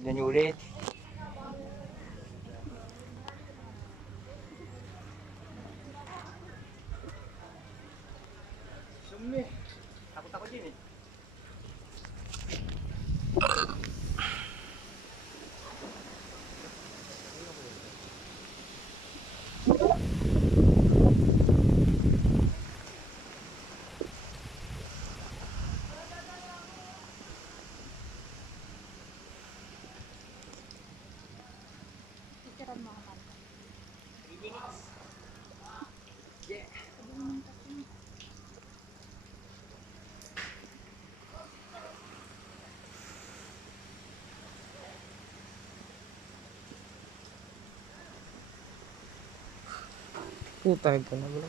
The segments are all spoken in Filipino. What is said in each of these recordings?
tignan nyo ulit. Sumi. Takot ako din eh. Titiran mo ako. 3 minutes. Yeah. Putay ko na bro.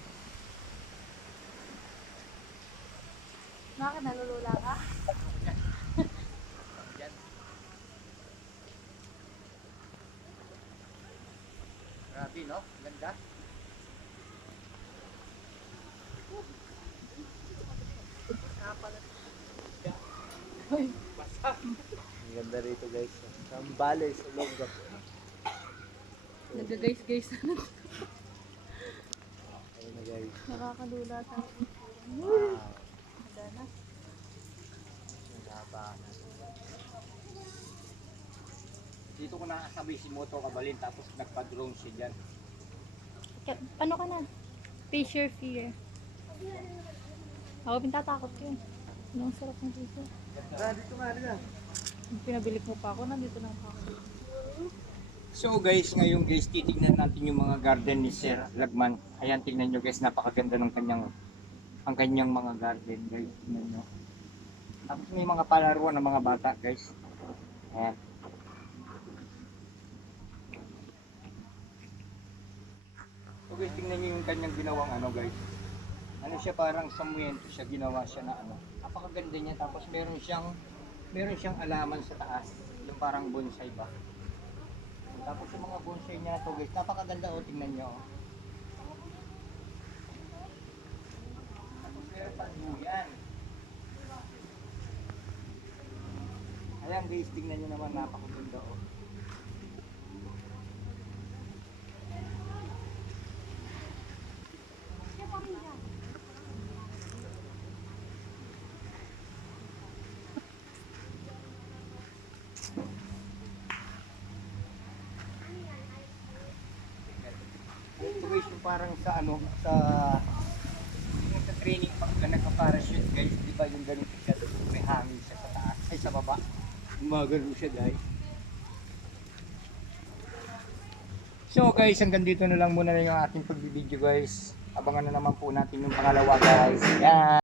Bakit nalulula ka? Grabe no? Ganda. Ang ganda rito guys. Sambales, Olonga. Nagagays-gays na. Ayun na guys. Nakakalula sa akin. Wow. Handa na. Dito ko nakasabay si Moto Kabalin tapos nagpa-drone siya dyan. Ano ka na? Face your fear. Ako pinatatakot yun. Ang sarap ng dito. Dito nga rin. Pinabilik mo pa ako, nandito na ako. So guys, ngayon guys, titignan natin yung mga garden ni Sir Lagman. Ayan, tingnan nyo guys, napakaganda ng kanyang mga garden guys. Tingnan nyo. Tapos may mga palaruan ng mga bata guys. Ayan. So guys, tingnan nyo yung kanyang ginawang ano guys. Ano siya, parang samuento siya, ginawa siya na ano. Napakaganda niya, tapos meron siyang alaman sa taas. Yung parang bonsai ba. Tapos yung mga bonsai niya na to guys, napakaganda o, tingnan nyo. Tapos meron pang duyan. Ayan guys, tingnan nyo naman, napakaganda o. Ito guys, yung parang sa ano, sa training pag nagpa-parachute guys, di ba yung ganun siya, may hangin siya sa taas, ay sa baba, gumagano siya guys. So guys, hanggang dito na lang muna na yung ating pagbibideo guys. Abangan na naman po natin yung pangalawa guys. Yan.